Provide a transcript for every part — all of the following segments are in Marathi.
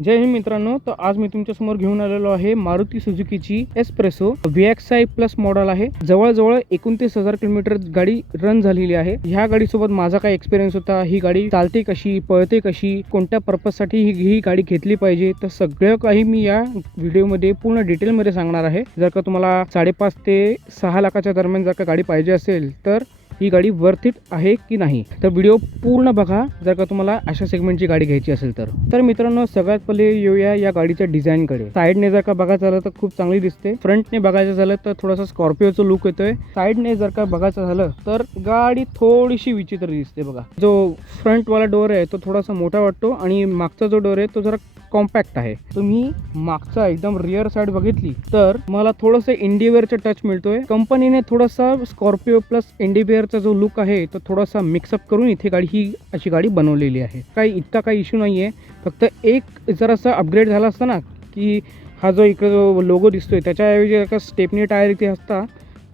जय हिंद मित्रांनो, तर आज मी तुमच्या समोर घेऊन आलेलो आहे मारुती सुझुकीची एस्प्रेसो VXI प्लस मॉडेल आहे। जवळजवळ 29,000 किलोमीटर गाडी रन झालेली आहे। ह्या गाडीसोबत माझा काय एक्सपिरियन्स होता, ही गाडी चालते कशी, पळते कशी, कोणत्या पर्पजसाठी ही गाडी घेतली पाहिजे, तर सगळं काही मी या व्हिडिओमध्ये पूर्ण डिटेलमध्ये सांगणार आहे। जर का तुम्हाला 5.5 ते 6 लाखाच्या दरम्यान जर का गाडी पाहिजे असेल तर ही गाडी वर्थ इट आहे की नाही, तर व्हिडिओ पूर्ण बघा जर का तुम्हाला अशा सेगमेंटची गाडी घ्यायची असेल तर मित्रांनो, सगळ्यात पहिले येऊया या गाडीच्या डिझाईनकडे। साईडने जर का बघायचं झालं तर खूप चांगली दिसते, फ्रंटने बघायचं झालं तर थोडासा स्कॉर्पिओचा लुक येतोय, साईडने जर का बघायचं झालं तर गाडी थोडीशी विचित्र दिसते। बघा, जो फ्रंट वाला डोर आहे तो थोडासा मोठा वाटतो आणि मागचा जो डोर आहे तो जरा कॉम्पॅक्ट आहे। तुम्ही मागचा एकदम रिअर साइड बघितली तर मला थोडंसं इंडिवेअरचा टच मिळतोय। कंपनीने थोडासा स्कॉर्पिओ प्लस इंडिवेअरचा जो लुक आहे तो थोडासा मिक्सअप करून इथे गाडी ही अशी गाडी बनवलेली आहे। काही इतका काही इश्यू नाहीये, फक्त एक जरासा अपग्रेड झाला असता ना, की हा जो इकडे जो लोगो दिसतोय त्याच्याऐवजी एका स्टेपनी टायर इथे असता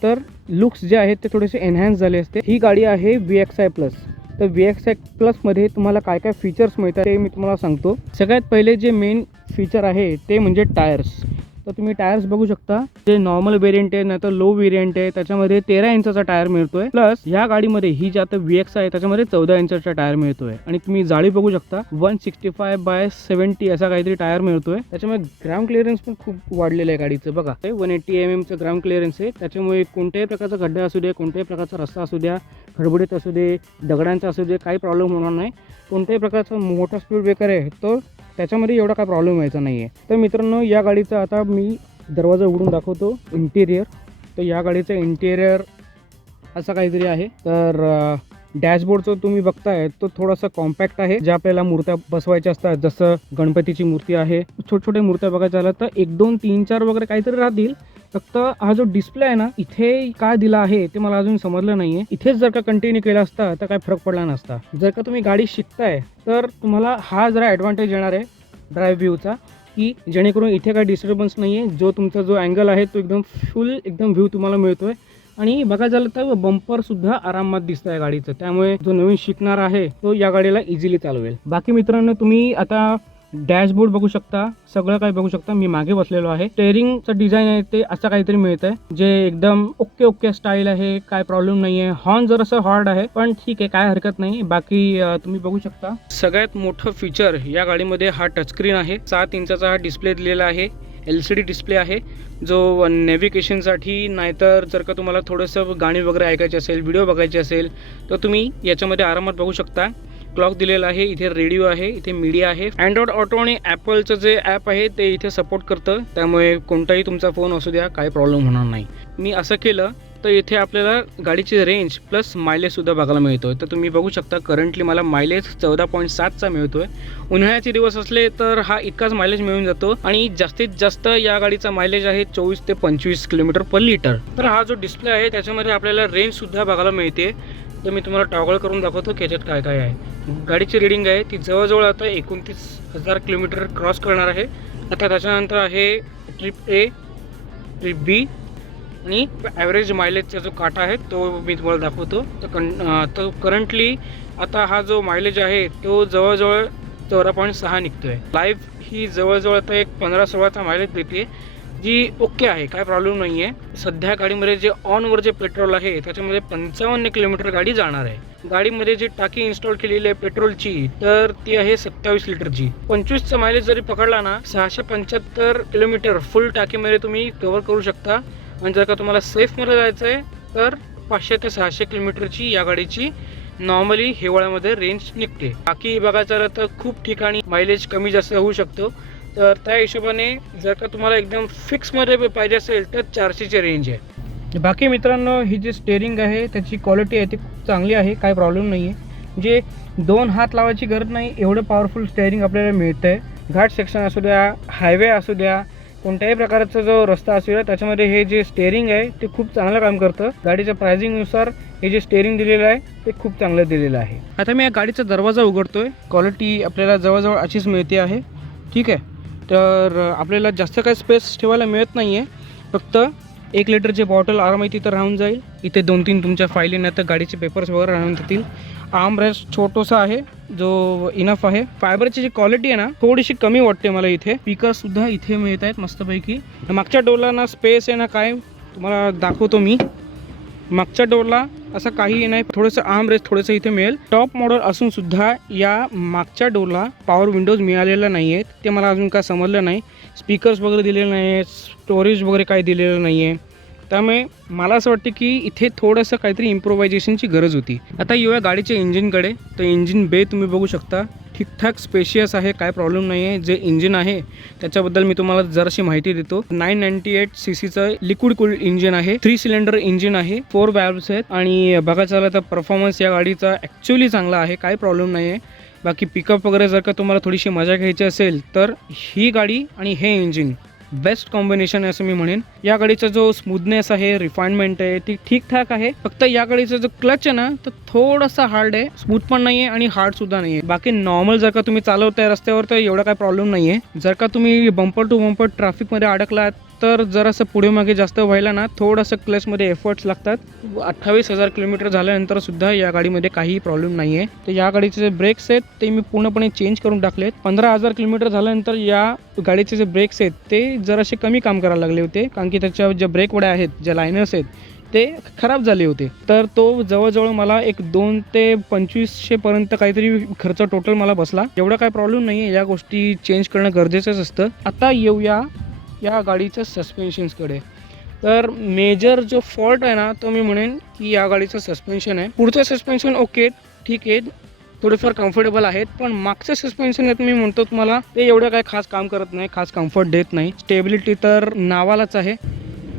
तर लुक्स जे आहेत ते थोडेसे एनहान्स झाले असते। ही गाडी आहे VXI प्लस। तर VXI प्लस मध्ये तुम्हाला काय काय फीचर्स मिळतात ते मी तुम्हाला सांगतो। सगळ्यात पहिले जे मेन फीचर आहे ते म्हणजे टायर्स। तर तुम्ही टायर्स बघू शकता, जे नॉर्मल वेरियंट आहे ना तर लो वेरियंट आहे त्याच्यामध्ये 13 इंचाचा टायर मिळतोय, प्लस या गाडीमध्ये ही जी आता VXI आहे त्याच्यामध्ये 14 इंचाचा टायर मिळतोय। आणि तुम्ही जाळी बघू शकता, 165/70 असा काहीतरी टायर मिळतोय। त्याच्यामुळे ग्राउंड क्लिअरन्स पण खूप वाढलेलं आहे गाडीचं। बघा, 180 mm चं ग्राउंड क्लिअरन्स आहे, त्याच्यामुळे कोणत्याही प्रकारचा खड्डा असू दे, कोणत्याही प्रकारचा रस्ता असू द्या, खडबडीत असू दे, दगडांचा असू दे, काही प्रॉब्लेम होणार नाही। कोणत्याही प्रकारचा मोठा स्पीड ब्रेकर आहे तो त्याच्यामध्ये एवढा काय प्रॉब्लेम व्हायचा नाही आहे। तर मित्रांनो, या गाडीचा आता मी दरवाजा उघडून दाखवतो इंटिरियर। तर या गाडीचं इंटिरियर असं काहीतरी आहे। तर डॅशबोर्डचं तुम्ही बघताय तो थोडासा कॉम्पॅक्ट आहे। ज्या आपल्याला मूर्त्या बसवायच्या असतात, जसं गणपतीची मूर्ती आहे, छोटे मूर्त्या बघायच्या झालं तर 1, 2, 3, 4 वगैरे काहीतरी राहतील। फक्त हा जो डिस्प्ले आहे ना इथे काय दिला आहे ते मला अजून समजलं नाहीये। इथेच जर का कंटिन्यू केला असता तर काय फरक पडला नसता। जर का तुम्ही गाडी शिकताय तर तुम्हाला हा जरा ॲडव्हान्टेज येणार आहे ड्राईव्ह व्ह्यूचा, की जेणेकरून इथे काय डिस्टर्बन्स नाही आहे। जो तुमचा जो अँगल आहे तो एकदम व्ह्यू तुम्हाला मिळतोय। आणि बघायला झालं तर बंपर सुद्धा आरामात दिसत आहे गाडीचं, त्यामुळे जो नवीन शिकणार आहे तो या गाडीला इझिली चालवेल। बाकी मित्रांनो, तुम्ही आता डॅशबोर्ड बघू शकता, सगळं काही बघू शकता। मी मागे बसलेलो आहे। स्टेअरिंगचं डिझाईन आहे ते असं काहीतरी मिळतंय, जे एकदम ओके स्टाईल आहे, काय प्रॉब्लेम नाही आहे। हॉर्न जरासं हार्ड आहे पण ठीक आहे, काय हरकत नाही। बाकी तुम्ही बघू शकता, सगळ्यात मोठं फीचर या गाडीमध्ये हा टचस्क्रीन आहे। 7 इंचाचा हा डिस्प्ले दिलेला आहे, LCD डिस्प्ले आहे, जो नेव्हिगेशनसाठी, नाहीतर जर का तुम्हाला थोडंसं गाणी वगैरे ऐकायची असेल, व्हिडिओ बघायचे असेल तर तुम्ही याच्यामध्ये आरामात बघू शकता। क्लॉक दिलेला आहे, इथे रेडिओ आहे, इथे मीडिया आहे। अँड्रॉइड ऑटो आणि ॲपलचं जे ॲप आहे ते इथे सपोर्ट करतं, त्यामुळे कोणताही तुमचा फोन असू द्या काही प्रॉब्लेम होणार नाही। मी असं केलं तर इथे आपल्याला गाडीची रेंज प्लस मायलेजसुद्धा बघायला मिळतोय। तर तुम्ही बघू शकता, करंटली मला मायलेज 14.7चा मिळतोय। उन्हाळ्याचे दिवस असले तर हा इतकाच मायलेज मिळून जातो आणि जास्तीत जास्त या गाडीचा मायलेज आहे 24 ते 25 किलोमीटर पर लिटर। तर हा जो डिस्प्ले आहे त्याच्यामध्ये आपल्याला रेंजसुद्धा बघायला मिळते। तर मी तुम्हाला टॉगल करून दाखवतो की याच्यात काय काय आहे। गाडीची रीडिंग आहे ती जवळजवळ आता 29,000 किलोमीटर क्रॉस करणार आहे। आता त्याच्यानंतर आहे ट्रिप A, ट्रिप B आणि ॲव्हरेज मायलेजचा जो काटा आहे तो मी तुम्हाला दाखवतो। तर करंटली आता हा जो मायलेज आहे तो जवळजवळ 14.6 निघतोय। लाईव्ह ही जवळजवळ आता एक 15-16चा मायलेज देते, जी ओके आहे, काय प्रॉब्लेम नाही आहे। सध्या गाडीमध्ये जे ऑनवर जे पेट्रोल आहे त्याच्यामध्ये 55 किलोमीटर गाडी जाणार आहे। गाडीमध्ये जी टाकी इन्स्टॉल केलेली आहे पेट्रोलची तर ती आहे 27 लिटरची। 25चा मायलेज जरी पकडला ना, 675 किलोमीटर फुल टाकीमध्ये तुम्ही कव्हर करू शकता। आणि जर का तुम्हाला सेफमध्ये जायचं आहे तर 500 ते 600 किलोमीटरची या गाडीची नॉर्मली हिवाळ्यामध्ये रेंज निघते। बाकी बघायचं झालं तर खूप ठिकाणी मायलेज कमी जास्त होऊ शकतो, तर त्या हिशोबाने जर का तुम्हाला एकदम फिक्समध्ये पाहिजे असेल तर 400ची रेंज आहे। बाकी मित्रांनो, ही जी स्टेअरिंग आहे त्याची क्वालिटी आहे ती खूप चांगली आहे, काय प्रॉब्लेम नाही आहे। म्हणजे 2 हात लावायची गरज नाही, एवढं पॉवरफुल स्टेअरिंग आपल्याला मिळतं आहे। घाट सेक्शन असू द्या, हायवे असू द्या, कोणत्याही प्रकारचा जो रस्ता असू द्या, त्याच्यामध्ये हे जे स्टेअरिंग आहे ते खूप चांगलं काम करतं। गाडीच्या प्राइसिंगनुसार हे जे स्टेअरिंग दिलेलं आहे ते खूप चांगलं दिलेलं आहे। आता मी या गाडीचा दरवाजा उघडतोय, क्वालिटी आपल्याला जवळजवळ अशीच मिळते आहे, ठीक आहे। तर आपल्याला जास्त काही स्पेस ठेवायला मिळत नाही आहे, फक्त 1 लिटरची बॉटल आरामात इथं राहून जाईल। इथे 2-3 तुमच्या फायली नाही तर गाडीचे पेपर्स वगैरे राहून जातील। आर्मरेस्ट छोटंसं आहे, जो इनफ आहे. फायबरची जी क्वालिटी आहे ना थोडीशी कमी वाटते मला इथे. स्पीकर सुद्धा इथे मिळत आहेत मस्तपैकी. मागच्या डोरला ना स्पेस आहे ना काय तुम्हाला दाखवतो मी. मागच्या डोरला असं काही नाही, थोडंसं आर्म रेस्ट थोडंसं इथे मिळेल. टॉप मॉडेल असून सुद्धा या मागच्या डोरला पॉवर विंडोज मिळालेल्या नाही आहेत. ते मला अजून काय समजलं नाही. स्पीकर्स वगैरे दिलेले नाही आहेत, स्टोरेज वगैरे काही दिलेलं नाही आहे. त्यामुळे मला असं वाटतं की इथे थोडंसं काहीतरी इम्प्रोव्हायझेशनची गरज होती. आता येऊया गाडीच्या इंजिनकडे. तर इंजिन बे तुम्ही बघू शकता ठीकठाक स्पेशियस आहे, काय प्रॉब्लेम नाही आहे. जे इंजिन आहे त्याच्याबद्दल मी तुम्हाला जराशी माहिती देतो. 998 सीसीचं लिक्विड कूल्ड इंजिन आहे. 3 सिलेंडर इंजिन आहे, 4 व्हॅल्व्स आहेत आणि बघायचं झालं तर परफॉर्मन्स या गाडीचा ॲक्च्युअली चांगला आहे, काय प्रॉब्लेम नाही आहे. बाकी पिकअप वगैरे जर का तुम्हाला थोडीशी मजा घ्यायची असेल तर ही गाडी आणि हे इंजिन बेस्ट कॉम्बिनेशन आहे असं मी म्हणेन. या गाडीचा जो स्मूथनेस आहे, रिफाइनमेंट आहे ती ठीकठाक आहे. फक्त या गाडीचा जो क्लच आहे ना तो थोडासा हार्ड आहे, स्मूथ पण नाही आहे आणि हार्ड सुद्धा नाही आहे. बाकी नॉर्मल जर का तुम्ही चालवताय रस्त्यावर तर एवढा काय प्रॉब्लेम नाही आहे. जर का तुम्ही बंपर टू बंपर ट्रॅफिकमध्ये अडकलात तर जरासं पुढे मागे जास्त व्हायला ना थोडंसं क्लचमध्ये एफर्ट्स लागतात. 28,000 किलोमीटर झाल्यानंतर सुद्धा या गाडीमध्ये काही प्रॉब्लेम नाही आहे. तर या गाडीचे जे ब्रेक्स आहेत ते मी पूर्णपणे चेंज करून टाकलेत. 15,000 किलोमीटर झाल्यानंतर या गाडीचे जे ब्रेक्स आहेत ते जरासे कमी काम करायला लागले होते, कारण की त्याच्या ज्या ब्रेक वड्या आहेत, ज्या लायनर्स आहेत ते खराब झाले होते. तर तो जवळजवळ मला एक 2 ते 2500 पर्यंत काहीतरी खर्च टोटल मला बसला. एवढा काय प्रॉब्लेम नाही आहे, या गोष्टी चेंज करणं गरजेचंच असतं. आता येऊया या गाडीच्या सस्पेन्शन्सकडे. तर मेजर जो फॉल्ट आहे ना तो मी म्हणेन की या गाडीचं सस्पेन्शन आहे. पुढचं सस्पेन्शन ओके ठीक आहे, थोडेफार कम्फर्टेबल आहेत, पण मागचं सस्पेन्शन आहेत मी म्हणतो तुम्हाला ते एवढं काय खास काम करत नाही, खास कम्फर्ट देत नाही. स्टेबिलिटी तर नावालाच आहे.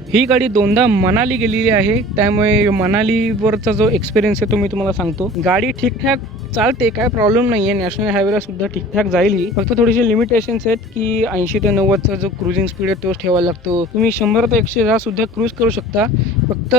ही गाडी 2दा मनाली गेलेली आहे, त्यामुळे मनालीवरचा जो एक्सपिरियन्स आहे तो मी तुम्हाला सांगतो. गाडी ठीकठाक चालते, काय प्रॉब्लेम नाही आहे. नॅशनल हायवेला सुद्धा ठीकठाक जाईल ही. फक्त थोडीशी लिमिटेशन्स आहेत की 80 ते 90चा जो क्रुझिंग स्पीड आहे तोच ठेवायला लागतो. तुम्ही 100 ते 110 सुद्धा क्रूज करू शकता. फक्त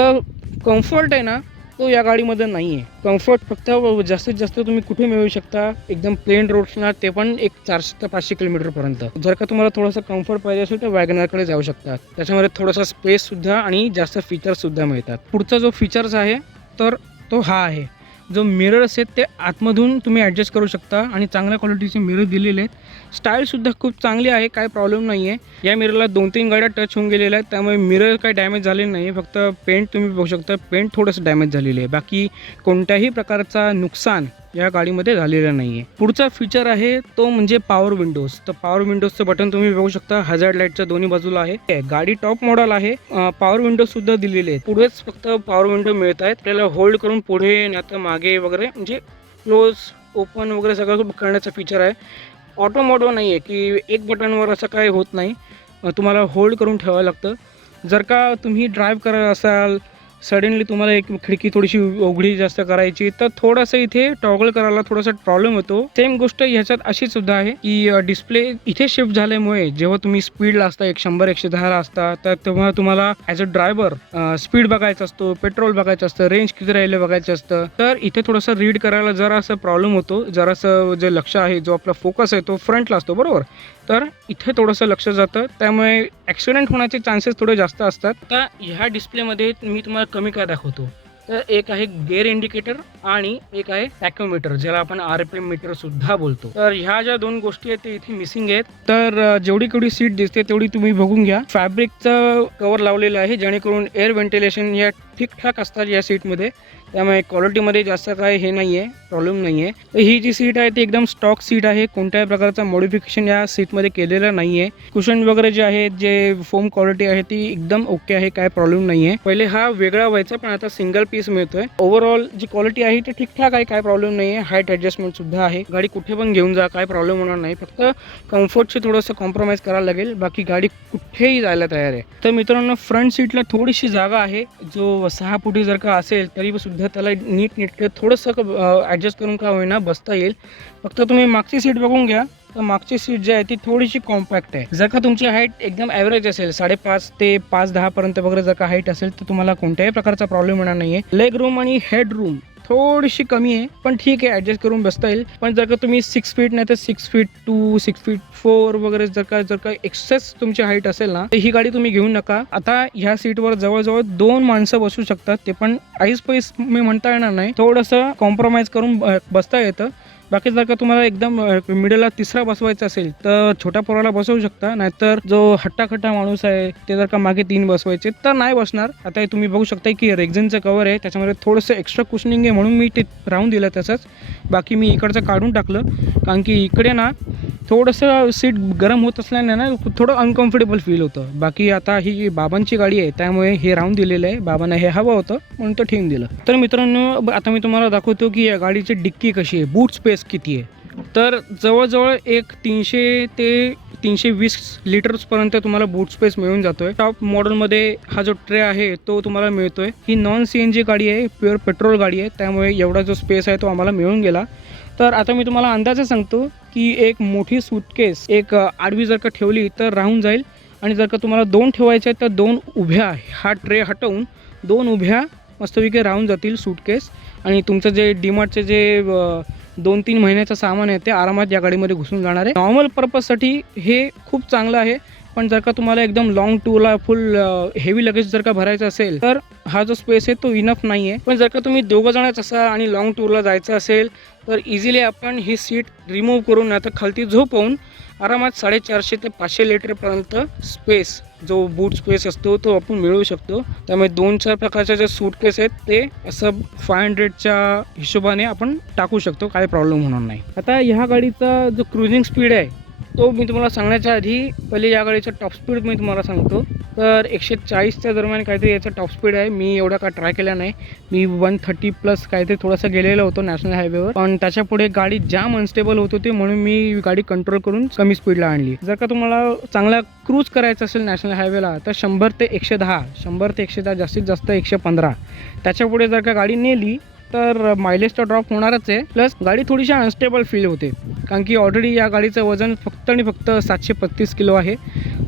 कम्फर्ट आहे ना तो या गाडीमध्ये नाही आहे. कम्फर्ट फक्त जास्तीत जास्त तुम्ही कुठे मिळवू शकता, एकदम प्लेन रोड्सना, ते पण एक 400 ते 500 किलोमीटरपर्यंत. जर का तुम्हाला थोडंसं कम्फर्ट पाहिजे असेल तर वॅगनरकडे जाऊ शकता. त्याच्यामध्ये थोडासा स्पेससुद्धा आणि जास्त फीचर्ससुद्धा मिळतात. पुढचा जो फीचर्स आहे तर तो हा आहे. जो मिरर्स आहेत ते आतमधून तुम्ही ॲडजस्ट करू शकता आणि चांगल्या क्वालिटीचे मिरर दिलेले आहेत. स्टाईलसुद्धा खूप चांगली आहे, काय प्रॉब्लेम नाही आहे. या मिररला 2-3 गाड्या टच होऊन गेलेल्या आहेत, त्यामुळे मिरर काही डॅमेज झालेलं नाही. फक्त पेंट तुम्ही बघू शकता, पेंट थोडंसं डॅमेज झालेलं आहे. बाकी कोणत्याही प्रकारचा नुकसान या गाडीमध्ये झालेलं नाही आहे. पुढचा फीचर आहे तो म्हणजे पॉवर विंडोज. तर पॉवर विंडोजचं बटन तुम्ही बघू शकता, हजार्ड लाईटच्या दोन्ही बाजूला आहे. गाडी टॉप मॉडेल आहे, पॉवर विंडोज सुद्धा दिलेले आहेत. पुढेच फक्त पॉवर विंडो मिळत आहेत आपल्याला. होल्ड करून पुढे नाहीतर मागे वगैरे म्हणजे क्लोज ओपन वगैरे सगळं करण्याचा फीचर आहे. ऑटो मोडो नाही आहे की एक बटनवर असं काही होत नाही, तुम्हाला होल्ड करून ठेवावं लागतं. जर का तुम्ही ड्राईव्ह करत असाल, सडनली तुम्हाला एक खिडकी थोडीशी उघडी जास्त करायची तर थोडंसं इथे टॉगल करायला थोडासा प्रॉब्लेम होतो. सेम गोष्ट ह्याच्यात अशी सुद्धा आहे की डिस्प्ले इथे शिफ्ट झाल्यामुळे जेव्हा तुम्ही स्पीडला असता 100-110 असता तर तेव्हा तुम्हाला ॲज अ ड्रायव्हर स्पीड बघायचा असतो, पेट्रोल बघायचं असतं, रेंज किती राहिलं बघायचं असतं. तर इथे थोडंसं रीड करायला जरासं प्रॉब्लेम होतो. जरासं जे लक्ष आहे, जो आपला फोकस आहे तो फ्रंटला असतो बरोबर, तर इथे थोडंसं लक्ष जातं, त्यामुळे ॲक्सिडेंट होण्याचे चान्सेस थोडे जास्त असतात. आता ह्या डिस्प्लेमध्ये मी तुम्हाला कमी काय दाखवतो तर एक आहे गेअर इंडिकेटर आणि एक आहे टॅकोमीटर, ज्याला आपण RPM मीटर सुद्धा बोलतो. तर ह्या ज्या 2 गोष्टी आहेत ते इथे मिसिंग आहेत. तर जेवढी केवढी सीट दिसते तेवढी तुम्ही बघून घ्या. फॅब्रिकचं कवर लावलेलं आहे जेणेकरून एअर व्हेंटिलेशन या ठीकठाक असतात या सीटमध्ये, त्यामुळे क्वालिटीमध्ये जास्त काय हे नाही आहे, प्रॉब्लेम नाही आहे. तर ही जी सीट आहे ती एकदम स्टॉक सीट आहे, कोणत्याही प्रकारचं मॉडिफिकेशन या सीटमध्ये केलेलं नाही आहे. कुशन वगैरे जे आहेत, जे फोम क्वालिटी आहे ती एकदम ओके आहे, काय प्रॉब्लेम नाही आहे. पहिले हा वेगळा व्हायचा पण आता सिंगल पीस मिळतोय. ओव्हरऑल जी क्वालिटी आहे ती ठीकठाक आहे, काय प्रॉब्लेम नाही आहे. हाईट ॲडजस्टमेंट सुद्धा आहे, गाडी कुठे पण घेऊन जा काय प्रॉब्लेम होणार नाही. फक्त कम्फर्टचे थोडंसं कॉम्प्रोमाइज करायला लागेल, बाकी गाडी कुठेही जायला तयार आहे. तर मित्रांनो फ्रंट सीटला थोडीशी जागा आहे, जो 6 फुटी जर का असेल तरी सुद्धा त्याला नीट थोडंसं ॲडजस्ट करून का होईना बसता येईल. फक्त तुम्ही मागची सीट बघून घ्या, तर मागची सीट जी आहे ती थोडीशी कॉम्पॅक्ट आहे. जर का तुमची हाईट एकदम ॲव्हरेज असेल 5.5 ते 5.10 पर्यंत वगैरे जर का हाईट असेल तर तुम्हाला कोणत्याही प्रकारचा प्रॉब्लेम होणार नाही आहे. लेग रूम आणि हेड रूम थोडीशी कमी आहे, पण ठीक आहे ॲडजस्ट करून बसता येईल. पण जर का तुम्ही 6 फीट नाही तर 6 फीट 2, 6 फीट 4 वगैरे जर का एक्सेस तुमची हाईट असेल ना तर ही गाडी तुम्ही घेऊ नका. आता ह्या सीटवर जवळजवळ 2 माणसं बसू शकतात, ते पण ऐस पैस मी म्हणता येणार नाही, थोडंसं कॉम्प्रोमाइज करून बसता येतं. बाकी जर का तुम्हाला एकदम मिडलला तिसरा बसवायचा असेल तर छोट्या पोराला बसवू शकता, नाहीतर जो हट्टाखट्टा माणूस आहे ते जर का मागे 3 बसवायचे तर नाही बसणार. आता हे तुम्ही बघू शकता की रेक्झिनचं कव्हर आहे, त्याच्यामध्ये थोडंसं एक्स्ट्रा कुशनिंग आहे म्हणून मी ते राहून दिलं तसंच. बाकी मी इकडचं काढून टाकलं, कारण की इकडे ना थोडंसं सीट गरम होत असल्याने ना थोडं अनकम्फर्टेबल फील होतं. बाकी आता ही बाबांची गाडी आहे त्यामुळे हे राहून दिलेलं आहे, बाबांना हे हवं होतं म्हणून तो ठेवून दिलं. तर मित्रांनो आता मी तुम्हाला दाखवतो की या गाडीची डिक्की कशी आहे, बूट स्पेस किती आहे. तर जवळजवळ एक 300 ते 320 लिटर्सपर्यंत तुम्हाला बूट स्पेस मिळून जातोय. टॉप मॉडेलमध्ये हा जो ट्रे आहे तो तुम्हाला मिळतोय. ही नॉन CNG गाडी आहे, प्युअर पेट्रोल गाडी आहे, त्यामुळे एवढा जो स्पेस आहे तो आम्हाला मिळून गेला. तर आता मी तुम्हाला अंदाजे सांगतो की एक मोठी सूटकेस एक आडवी जर का ठेवली तर राहून जाईल, आणि जर का तुम्हाला 2 ठेवायचे तर 2 उभ्या, हा ट्रे हटवून 2 उभ्या मस्तपैकी राहून जातील सूटकेस. आणि तुमचं जे डीमार्टचे जे 2-3 महिन्याचं सामान आहे ते आरामात या गाडीमध्ये घुसून जाणार आहे. नॉर्मल पर्पजसाठी हे खूप चांगलं आहे, पण जर का तुम्हाला एकदम लॉंग टूरला फुल हेवी लगेज जर का भरायचं असेल तर हा जो स्पेस आहे तो इनफ नाही आहे. पण जर का तुम्ही 2 जणच असाल आणि लॉंग टूरला जायचं असेल तर इझिली आपण ही सीट रिमूव्ह करून आता खालती झोपवून आरामात 450 ते 500 लिटरपर्यंत स्पेस, जो बूट स्पेस असतो तो आपण मिळवू शकतो. त्यामुळे 2-4 प्रकारचे जे सूटकेस आहेत ते असं 500च्या हिशोबाने आपण टाकू शकतो, काही प्रॉब्लेम होणार नाही. आता ह्या गाडीचा जो क्रुझिंग स्पीड आहे तो मी तुम्हाला सांगण्याच्या आधी पहिले या गाडीचा टॉप स्पीड मी तुम्हाला सांगतो. तर 140च्या दरम्यान काहीतरी याचा टॉप स्पीड आहे. मी एवढा काय ट्राय केला नाही, मी 130+ काहीतरी थोडासा गेलेलो होतो नॅशनल हायवेवर, पण त्याच्या पुढे गाडी जाम अनस्टेबल होत होती म्हणून मी गाडी कंट्रोल करून कमी स्पीडला आणली. जर का तुम्हाला चांगला क्रूज करायचा असेल नॅशनल हायवेला तर 100 ते 110 जास्तीत जास्त 115, त्याच्या पुढे जर का गाडी नेली तर मायलेज तर ड्रॉप होणारच आहे, प्लस गाडी थोडीशी अनस्टेबल फील होते, कारण की ऑलरेडी या गाडीचं वजन फक्त आणि फक्त 735 किलो आहे.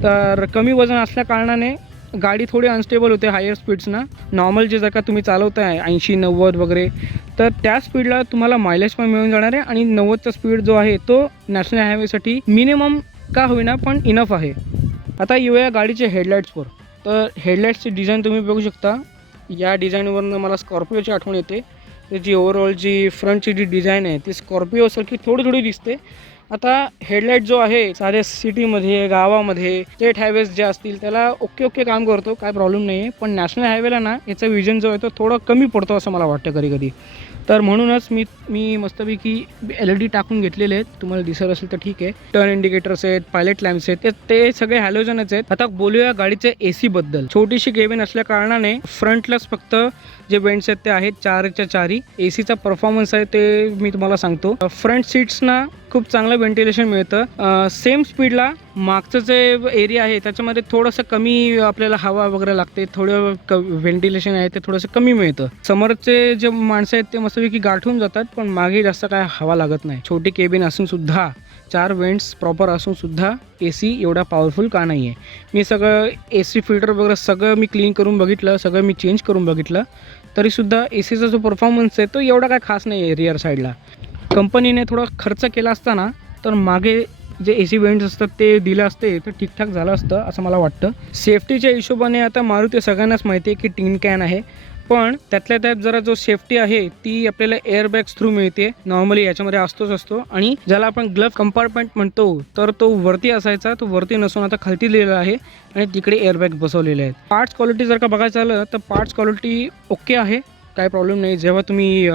तर कमी वजन असल्या कारणाने गाडी थोडी अनस्टेबल होते हायर स्पीड्सना. नॉर्मल जे जर का तुम्ही चालवताय 80-90 वगैरे तर त्या स्पीडला तुम्हाला मायलेज पण मिळून जाणार आहे, आणि 90चा स्पीड जो आहे तो नॅशनल हायवेसाठी मिनिमम का होईना पण इनफ आहे. आता येऊया गाडीचे हेडलाईट्सवर. तर हेडलाईट्सची डिझाईन तुम्ही बघू शकता. या डिझाईनवरून मला स्कॉर्पिओची आठवण येते. त्याची ओव्हरऑल जी फ्रंटची जी डिझाईन आहे ती स्कॉर्पिओसारखी थोडी दिसते. आता हेडलाईट जो आहे साध्या सिटीमध्ये, गावामध्ये, स्टेट हायवेज जे असतील त्याला ओके काम करतो, काय प्रॉब्लेम नाही आहे. पण नॅशनल हायवेला ना याचा विजन जो आहे तो थोडा कमी पडतो असं मला वाटतं कधी. तर म्हणूनच मी मस्तपैकी LED टाकून घेतलेले आहेत. तुम्हाला दिसत असेल तर ठीक आहे. टर्न इंडिकेटर्स आहेत, पायलट लॅम्प्स आहेत, ते सगळे हॅलोजनच आहेत. आता बोलूया गाडीच्या AC बद्दल. छोटीशी केबिन असल्या कारणाने फ्रंटलाच फक्त जे वेंट्स आहेत ते आहेत 4च्या 4. ACचा परफॉर्मन्स आहे ते मी तुम्हाला सांगतो. फ्रंट सीट्सना खूप चांगलं व्हेंटिलेशन मिळतं. सेम स्पीडला मागचं जे एरिया आहे त्याच्यामध्ये थोडंसं कमी आपल्याला हवा वगैरे लागते, थोडं व्हेंटिलेशन आहे ते थोडंसं कमी मिळतं. समोरचे जे माणसं आहेत ते मस्तपैकी गाठून जातात, पण मागे जास्त काय हवा लागत नाही. छोटी केबिन असून सुद्धा 4 वेंट्स प्रॉपर असून सुद्धा AC एवढा पॉवरफुल का नाही आहे. मी सगळं AC फिल्टर वगैरे सगळं मी क्लीन करून बघितलं, सगळं मी चेंज करून बघितलं, तरीसुद्धा ACचा जो परफॉर्मन्स आहे तो एवढा काय खास नाही आहे. रिअर साईडला कंपनीने थोडा खर्च केला असताना तर मागे जे AC वेंट्स असतात ते दिलं असते तर ठीकठाक झालं असतं असं मला वाटतं. सेफ्टीच्या हिशोबाने आता मारुती सगळ्यांनाच माहिती आहे की टिन कॅन आहे, पण त्यातल्या त्यात जरा जो सेफ्टी आहे ती आपल्याला एअरबॅग्स थ्रू मिळते. नॉर्मली याच्यामध्ये असतो, आणि ज्याला आपण ग्लव्ह कंपार्टमेंट म्हणतो तर तो वरती असायचा, तो वरती नसून आता खालती लिहिलेला आहे, आणि तिकडे एअरबॅग बसवलेले आहेत. पार्ट्स क्वालिटी जर का बघायचं झालं तर पार्ट्स क्वालिटी ओके आहे, काय प्रॉब्लेम नाही. जेव्हा तुम्ही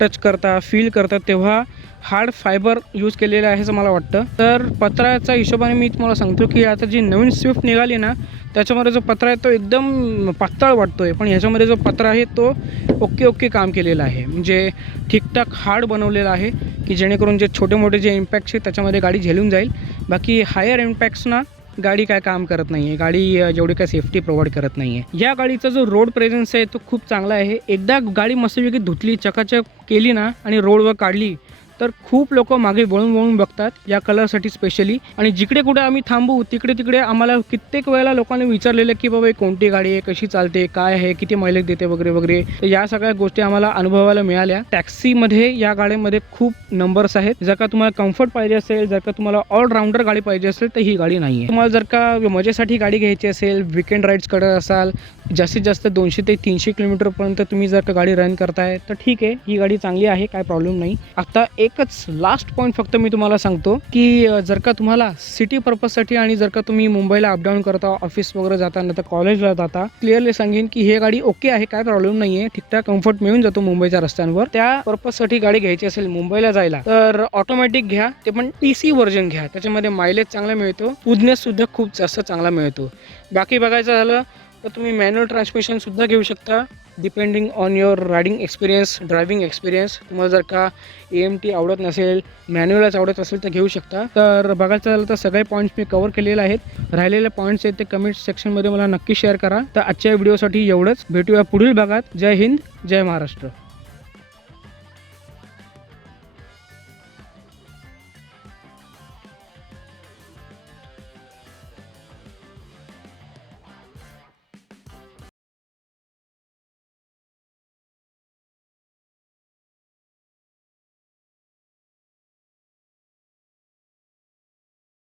टच करता, फील करता तेव्हा हार्ड फायबर यूज केलेलं आहे असं मला वाटतं. तर पत्राच्या हिशोबाने मी तुम्हाला सांगतो की आता जी नवीन स्विफ्ट निघाली ना त्याच्यामध्ये जो पत्रा आहे तो एकदम पातळ वाटतो आहे, पण ह्याच्यामध्ये जो पत्रा आहे तो ओके काम केलेला आहे, म्हणजे ठीकठाक हार्ड बनवलेला आहे की जेणेकरून जे छोटे मोठे जे इम्पॅक्ट्स आहेत त्याच्यामध्ये गाडी झेलून जाईल. बाकी हायर इम्पॅक्ट्सना गाडी काय काम करत नाही आहे, गाडी जेवढी काय सेफ्टी प्रोव्हाइड करत नाही आहे. या गाडीचा जो रोड प्रेझेन्स आहे तो खूप चांगला आहे. एकदा गाडी मस्तपैकी धुतली, चकाचक केली ना आणि रोडवर काढली तर खूप लोक मागे वळून बघतात या कलरसाठी स्पेशली. आणि जिकडे कुठे आम्ही थांबू तिकडे आम्हाला कित्येक वेळेला लोकांनी विचारलेलं की बाबा कोणती गाडी आहे, कशी चालते, काय आहे, किती मायलेज देते वगैरे. तर या सगळ्या गोष्टी आम्हाला अनुभवायला मिळाल्या. टॅक्सीमध्ये या गाडीमध्ये खूप नंबर्स आहेत. जर का तुम्हाला कम्फर्ट पाहिजे असेल, जर का तुम्हाला ऑलराऊंडर गाडी पाहिजे असेल तर ही गाडी नाही आहे. तुम्हाला जर का मजेसाठी गाडी घ्यायची असेल, विकेंड राईड्स करत असाल, जास्तीत जास्त 200 ते 300 किलोमीटरपर्यंत तुम्ही जर का गाडी रन करताय तर ठीक आहे, ही गाडी चांगली आहे, काय प्रॉब्लेम नाही. आता एकच लास्ट पॉईंट फक्त मी तुम्हाला सांगतो की जर का तुम्हाला सिटी पर्पजसाठी आणि जर का तुम्ही मुंबईला अपडाऊन करता, ऑफिस वगैरे जाता तर कॉलेजला जाता, क्लिअरली सांगेन की ही गाडी ओके आहे, काय प्रॉब्लेम नाही आहे, ठीकठाक कम्फर्ट मिळून जातो मुंबईच्या रस्त्यांवर. त्या पर्पजसाठी गाडी घ्यायची असेल मुंबईला जायला तर ऑटोमॅटिक घ्या, ते पण TC व्हर्जन घ्या. त्याच्यामध्ये मायलेज चांगला मिळतो, स्मूथनेस सुद्धा खूप जास्त चांगला मिळतो. बाकी बघायचं झालं तर तुम्ही मॅन्युअल ट्रान्समिशन सुद्धा घेऊ शकता, depending on your riding experience, driving experience. तुम्हाला जर का AMT आवडत नसेल, मॅन्युअलच आवडत असेल तर घेऊ शकता. तर बघायचं झालं तर सगळे पॉईंट्स मी कव्हर केलेले आहेत. राहिलेले पॉईंट्स आहेत ते कमेंट सेक्शनमध्ये मला नक्की शेअर करा. तर आजच्या व्हिडिओसाठी एवढंच. भेटूया पुढील भागात. जय हिंद, जय महाराष्ट्र.